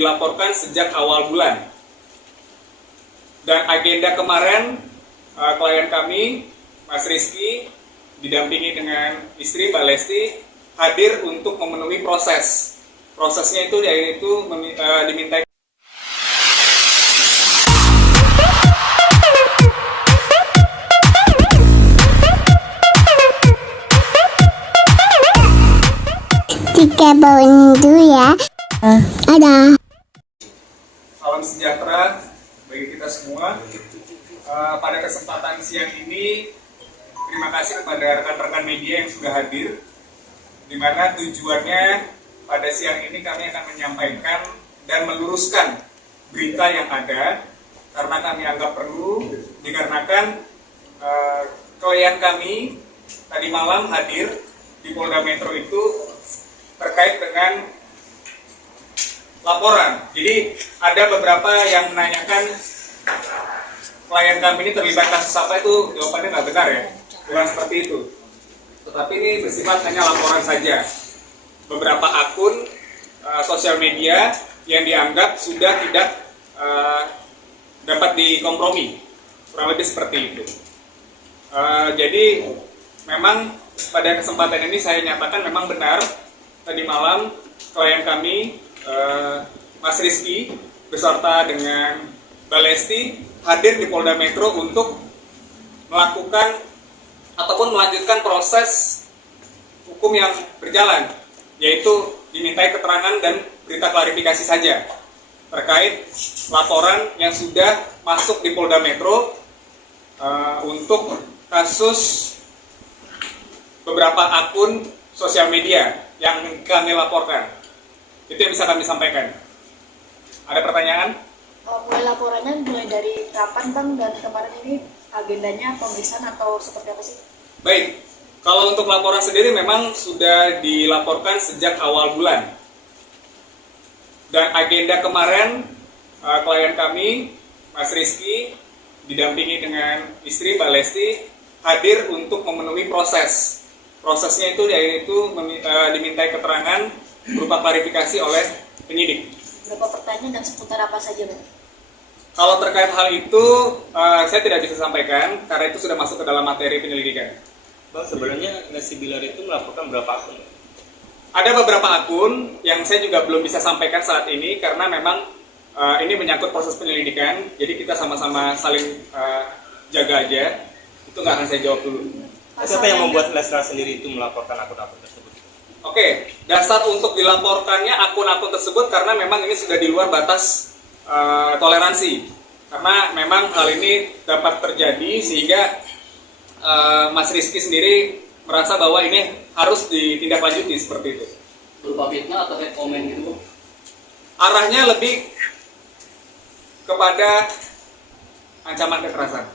dilaporkan sejak awal bulan. Dan agenda kemarin klien kami, Mas Rizky, didampingi dengan istri Mbak Lesti, hadir untuk memenuhi proses. Prosesnya itu yaitu diminta Tiga bawang dulu ya. Ada. salam sejahtera bagi kita semua. Pada kesempatan siang ini, terima kasih kepada rekan-rekan media yang sudah hadir, di mana tujuannya pada siang ini kami akan menyampaikan dan meluruskan berita yang ada, karena kami anggap perlu, dikarenakan klien kami tadi malam hadir di Polda Metro itu terkait dengan laporan. Jadi ada beberapa yang menanyakan klien kami ini terlibat kasus apa, itu jawabannya nggak benar ya, bukan seperti itu. Tetapi ini bersifat hanya laporan saja. Beberapa akun sosial media yang dianggap sudah tidak dapat dikompromi, kurang lebih seperti itu. Jadi memang pada kesempatan ini saya nyatakan memang benar tadi malam klien kami Mas Rizky beserta dengan Mbak Lesti hadir di Polda Metro untuk melakukan ataupun melanjutkan proses hukum yang berjalan, yaitu dimintai keterangan dan berita klarifikasi saja terkait laporan yang sudah masuk di Polda Metro untuk kasus beberapa akun sosial media yang kami laporkan. Itu yang bisa kami sampaikan. Ada pertanyaan? Mulai laporannya mulai dari kapan Bang, dan kemarin ini agendanya pemeriksaan atau seperti apa sih? Baik, kalau untuk laporan sendiri memang sudah dilaporkan sejak awal bulan. Dan agenda kemarin klien kami, Mas Rizky, didampingi dengan istri Mbak Lesti, hadir untuk memenuhi proses. Prosesnya itu yaitu dimintai keterangan berupa klarifikasi oleh penyidik. Berapa pertanyaan dan seputar apa saja Bang? Kalau terkait hal itu, saya tidak bisa sampaikan karena itu sudah masuk ke dalam materi penyelidikan. Bang, sebenarnya Nasi Bilar itu melaporkan berapa akun? Ada beberapa akun yang saya juga belum bisa sampaikan saat ini karena memang ini menyangkut proses penyelidikan, jadi kita sama-sama saling jaga aja. Itu nggak akan saya jawab dulu. Siapa yang membuat Lesnar sendiri itu melaporkan akun-akun tersebut? Oke, dasar untuk dilaporkannya akun-akun tersebut karena memang ini sudah di luar batas toleransi. Karena memang hal ini dapat terjadi sehingga Mas Rizky sendiri merasa bahwa ini harus ditindaklanjuti seperti itu. Berupa fitnah atau hate comment gitu? Arahnya lebih kepada ancaman kekerasan.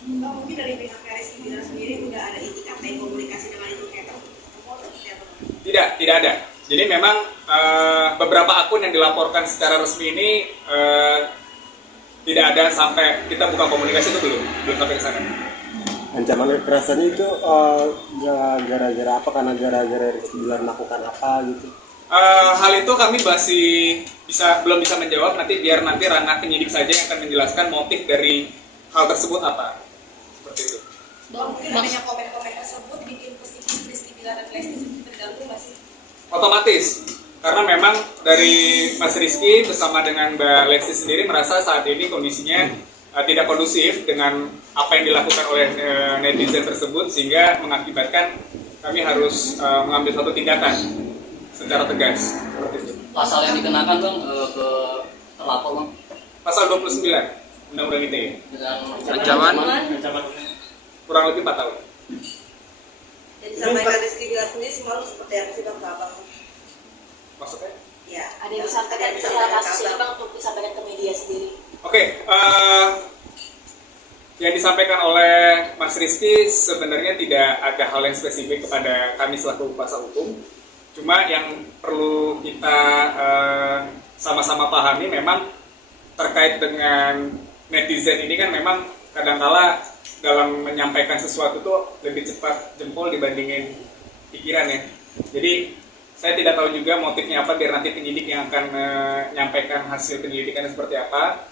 Mungkin dari pihak Rizky Bilar sendiri udah ada itikaf komunikasi dengan itu kayak Tidak ada. Jadi memang beberapa akun yang dilaporkan secara resmi ini tidak ada sampai kita buka komunikasi itu belum sampai ke sana. Ancaman kekerasan itu gara-gara apa? Karena gara-gara Rizky Bilar melakukan apa gitu? Hal itu kami masih belum bisa menjawab. Nanti biar ranah penyidik saja yang akan menjelaskan motif dari hal tersebut apa. Seperti itu. Mungkin adanya komen-komen tersebut bikin psikis Rizky Bilar dan Lesti terganggu masih? Otomatis, karena memang dari Mas Rizky bersama dengan Mbak Lesti sendiri merasa saat ini kondisinya tidak kondusif dengan apa yang dilakukan oleh netizen tersebut, sehingga mengakibatkan kami harus mengambil satu tindakan secara tegas. Seperti itu. Pasal yang dikenakan Bang ke terlapor Bang? Pasal 29 Undang-Undang ITE. Dengan Ancaman Kurang lebih 4 tahun. Jadi disampaikan Rizky Bilar sendiri semalam seperti apa sih Bang ke Abang? Maksudnya? Ya, Ada yang disampaikan secara kasus ini Bang untuk disampaikan ke media sendiri? Oke, yang disampaikan oleh Mas Rizky sebenarnya tidak ada hal yang spesifik kepada kami selaku kuasa hukum. Cuma yang perlu kita sama-sama pahami memang terkait dengan netizen ini kan memang kadangkala dalam menyampaikan sesuatu tuh lebih cepat jempol dibandingin pikiran ya. Jadi Saya tidak tahu juga motifnya apa, biar nanti penyidik yang akan menyampaikan hasil penyelidikannya seperti apa.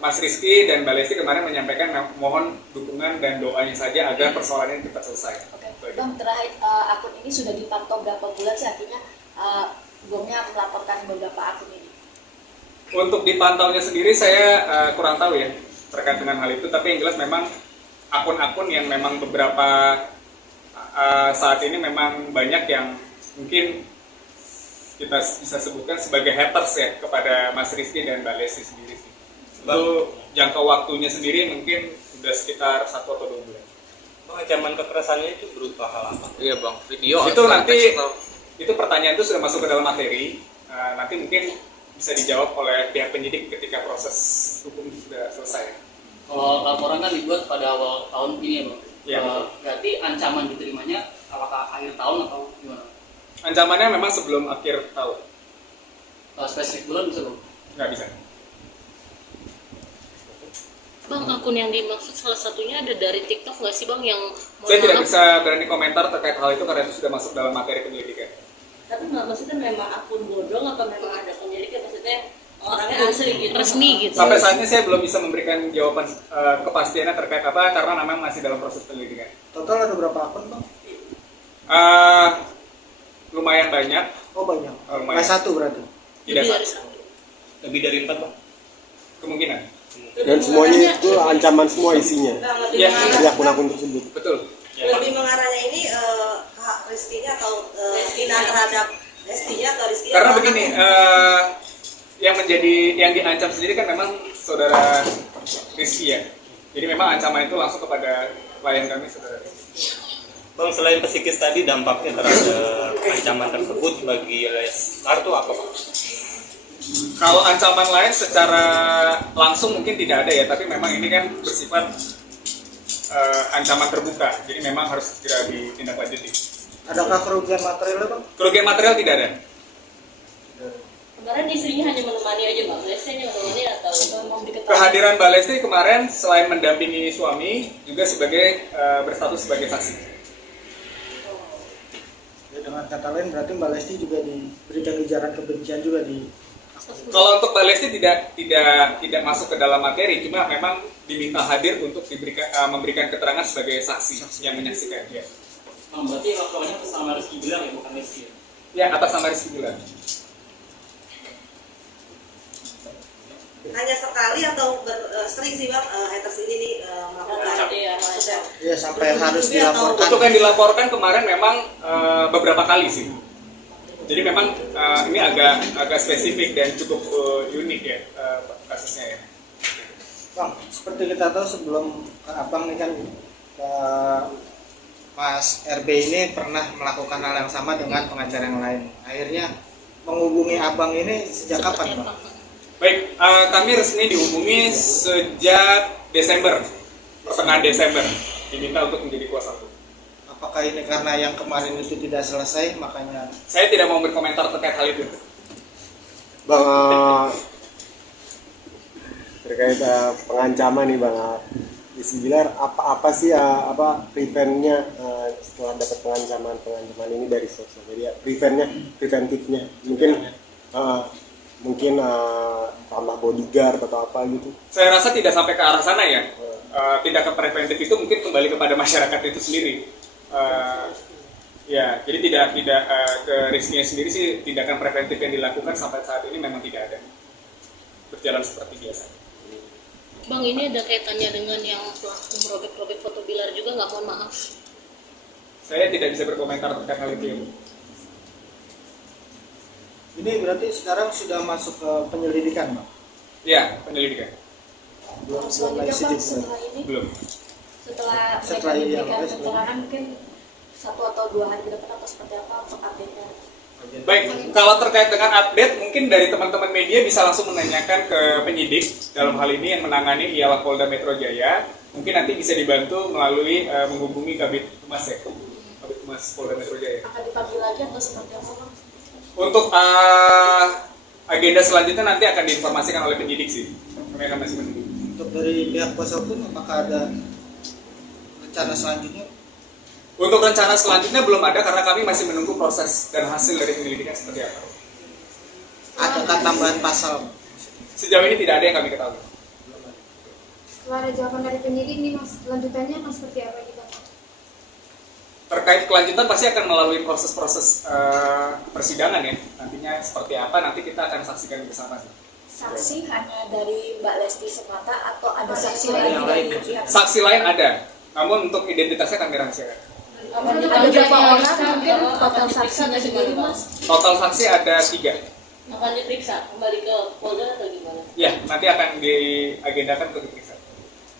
Mas Rizky dan Mbak Lesti kemarin menyampaikan mohon dukungan dan doanya saja agar persoalan ini cepat selesai. Oke, Bang, terakhir akun ini sudah dipantau berapa bulan sih? Artinya Gongnya melaporkan beberapa akun ini. Untuk dipantaunya sendiri saya kurang tahu ya terkait dengan hal itu, tapi yang jelas memang akun-akun yang memang beberapa saat ini memang banyak yang mungkin kita bisa sebutkan sebagai haters ya kepada Mas Rizky dan Mbak Lesti sendiri sih. Itu jangka waktunya sendiri mungkin sudah sekitar 1 atau 2 bulan. Bang, ancaman kekerasannya itu berupa hal apa? Iya bang, video Itu atau nanti teks atau- itu pertanyaan itu sudah masuk ke dalam materi. Nanti mungkin bisa dijawab oleh pihak penyidik ketika proses hukum sudah selesai. Kalau laporan kan dibuat pada awal tahun ini ya bang. Iya, betul. Berarti ancaman diterimanya apakah akhir tahun atau gimana? Ancamannya memang sebelum akhir tahun. Spesifik bulan bisa bang? Nggak bisa. Bang, akun yang dimaksud salah satunya ada dari TikTok nggak sih bang yang Saya tidak bisa berani komentar terkait hal itu karena itu sudah masuk dalam materi penyelidikan. Tapi nggak maksudnya memang akun bodong atau memang ada penyelidiknya, maksudnya orangnya asli gitu, resmi gitu. Sampai saat ini saya belum bisa memberikan jawaban kepastiannya terkait apa karena memang masih dalam proses penyelidikan. Total ada berapa akun bang? Lumayan banyak. Oh banyak. Lumayan. Satu berarti. Tidak Lebih dari satu. satu. Lebih dari 4 bang? Kemungkinan. Dan semuanya itu ancaman semua isinya Nah, lebih Iya. mengarah, di akun-akun tersebut. Betul. lebih mengarahnya ini hak Rizky-nya atau hina terhadap Lesti-nya atau Rizky? Karena begini, yang diancam sendiri kan memang saudara Rizky ya. Jadi memang ancaman itu langsung kepada klien kami saudara Rizky. Bang, selain psikis tadi, dampaknya terhadap ancaman tersebut bagi Leslar itu apa bang? Kalau ancaman lain secara langsung mungkin tidak ada ya, tapi memang ini kan bersifat ancaman terbuka, jadi memang harus segera ditindaklanjuti. Adakah kerugian materialnya bang? Kerugian material tidak ada. Kemarin istrinya hanya menemani aja Mbak Lesti hanya menemani atau memberi keterangan? Kehadiran Mbak Lesti kemarin selain mendampingi suami, juga sebagai berstatus sebagai saksi. Ya, dengan kata lain berarti Mbak Lesti juga diberikan ujaran kebencian juga di. Kalau untuk Mbak Lesti tidak masuk ke dalam materi, cuma memang diminta hadir untuk memberikan keterangan sebagai saksi yang menyaksikan dia. Bang, berarti laporannya atas nama Rizky Bilar ya, bukan Lesti ya? Ya, atas nama Rizky Bilar. Hanya sekali atau sering sih bang haters ini nih melakukan maksudnya Ya sampai harus bertubi-tubi atau- dilaporkan. Untuk yang dilaporkan kemarin memang beberapa kali sih. Jadi memang ini agak spesifik dan cukup unik ya kasusnya ya. Bang, seperti kita tahu sebelum abang ini kan Mas RB ini pernah melakukan hal yang sama dengan pengacara yang lain. Akhirnya menghubungi abang ini sejak kapan bang? Baik, kami resmi dihubungi sejak Desember, pertengahan Desember, diminta untuk menjadi kuasa hukum. Apakah ini karena yang kemarin itu tidak selesai makanya? Saya tidak mau berkomentar terkait hal itu. Bang, terkait pengancaman nih bang, Rizky Bilar apa sih preventnya setelah dapat pengancaman ini dari sosial media? Preventifnya mungkin tambah bodyguard atau apa gitu? Saya rasa tidak sampai ke arah sana ya. Tindakan preventif itu mungkin kembali kepada masyarakat itu sendiri. Ya, jadi tidak ke Rizky sendiri sih tindakan preventif yang dilakukan sampai saat ini memang tidak ada. Berjalan seperti biasa. Bang, ini ada kaitannya dengan yang pelaku merobek-robek foto Bilar juga nggak, mohon maaf. Saya tidak bisa berkomentar terkait hal itu. Ini berarti sekarang sudah masuk ke penyelidikan bang? Ya, penyelidikan. Belum Selanjutnya lagi bang, sidik. setelah ini, Belum. setelah Setelah mereka ini, ya, diberikan makanya keterangan mungkin 1 atau 2 hari ke depan atau seperti apa untuk update-nya? Baik, kalau terkait dengan update, mungkin dari teman-teman media bisa langsung menanyakan ke penyidik dalam hal ini yang menangani ialah Polda Metro Jaya. Mungkin nanti bisa dibantu melalui menghubungi Kabid Humas ya, Kabid Humas Polda Metro Jaya. Akan dipanggil lagi atau seperti apa bang? Untuk agenda selanjutnya nanti akan diinformasikan oleh penyidik sih. Kami akan masih menunggu. Untuk dari pihak kuasa hukum apakah ada rencana selanjutnya? Untuk rencana selanjutnya belum ada karena kami masih menunggu proses dan hasil dari penyelidikan seperti apa. Adakah tambahan pasal? Sejauh ini tidak ada yang kami ketahui. Setelah ada jawaban dari penyidik nih mas, lanjutannya akan seperti apa nih bang? Terkait kelanjutan pasti akan melalui proses-proses persidangan ya. Nantinya seperti apa nanti kita akan saksikan bersama sih. Saksi hanya dari Mbak Lesti semata atau ada saksi lain dari pihak? Saksi lain ada, namun untuk identitasnya kami rahasiakan. Ada berapa orang mungkin total saksinya sendiri mas? Total saksi ada 3. Akan diperiksa kembali ke Polda atau gimana? Ya, nanti akan diagendakan untuk diperiksa.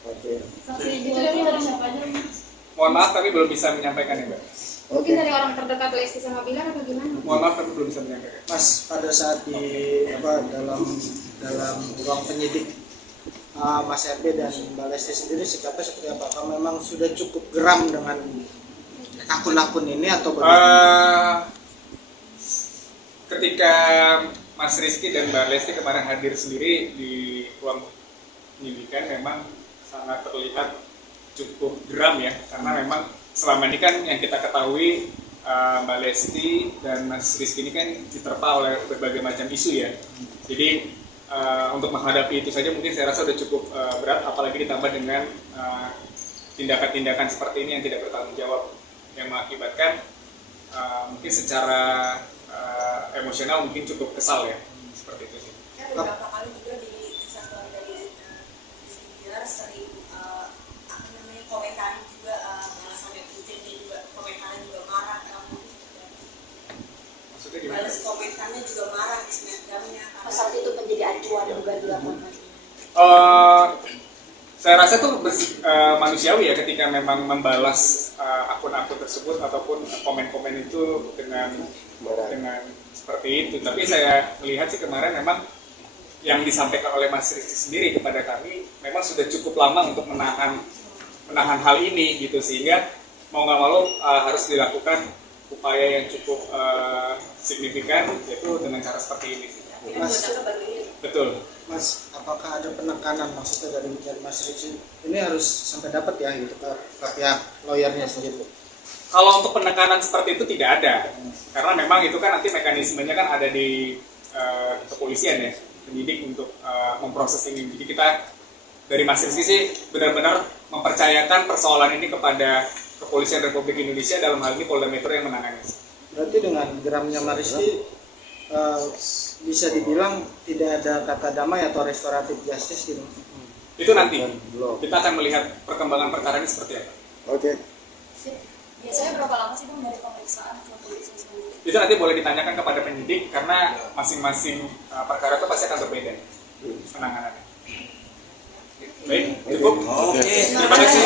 Oke. Saksi itu dari siapa aja mas? Mohon maaf kami belum bisa menyampaikan ya Mbak. Mungkin dari orang terdekat Lesti sama Bilar atau gimana? Mohon maaf kami belum bisa menyampaikan. Mas, pada saat di dalam ruang penyidik, Mas RB dan Mbak Lesti sendiri sikapnya seperti apa? Apakah memang sudah cukup geram dengan akun-akun ini atau bagaimana? Ketika Mas Rizky dan Mbak Lesti kemarin hadir sendiri di ruang penyidikan memang sangat terlihat cukup geram ya, karena memang selama ini kan yang kita ketahui Mbak Lesti dan Mas Rizky ini kan diterpa oleh berbagai macam isu ya. Jadi untuk menghadapi itu saja mungkin saya rasa sudah cukup berat, apalagi ditambah dengan tindakan-tindakan seperti ini yang tidak bertanggung jawab yang mengakibatkan mungkin secara emosional mungkin cukup kesal ya, seperti itu sih. Kan beberapa kali juga di kesatuan dari Bilar sering komentari juga sampai Pujennya juga komentari juga marah kamu. Maksudnya gimana? Balas komentarnya juga marah di snapgramnya. Saat itu menjadi acuan juga di lapangan. Saya rasa itu manusiawi ya ketika memang membalas akun-akun tersebut ataupun komen-komen itu dengan seperti itu. Tapi saya melihat sih kemarin memang yang disampaikan oleh Mas Rizky sendiri kepada kami memang sudah cukup lama untuk menahan hal ini gitu, sehingga mau nggak mau harus dilakukan upaya yang cukup signifikan, yaitu dengan cara seperti ini. Mas, betul. Mas, apakah ada penekanan maksudnya dari Mas Rizky ini harus sampai dapat ya gitu ke pihak lawyernya sendiri? Kalau untuk penekanan seperti itu tidak ada, karena memang itu kan nanti mekanismenya kan ada di kepolisian ya, penyidik untuk memproses ini. Jadi kita dari Mas Rizky sih benar-benar mempercayakan persoalan ini kepada Kepolisian Republik Indonesia, dalam hal ini Polda Metro yang menangani. Berarti dengan geramnya Mas Rizky bisa dibilang tidak ada kata damai atau restoratif justice gitu? Itu nanti kita akan melihat perkembangan perkara ini seperti apa. Oke. Biasanya berapa lama sih bang dari pemeriksaan ke polisi sendiri? Itu nanti boleh ditanyakan kepada penyidik karena masing-masing perkara itu pasti akan berbeda penanganannya. Baik, cukup. Terima kasih.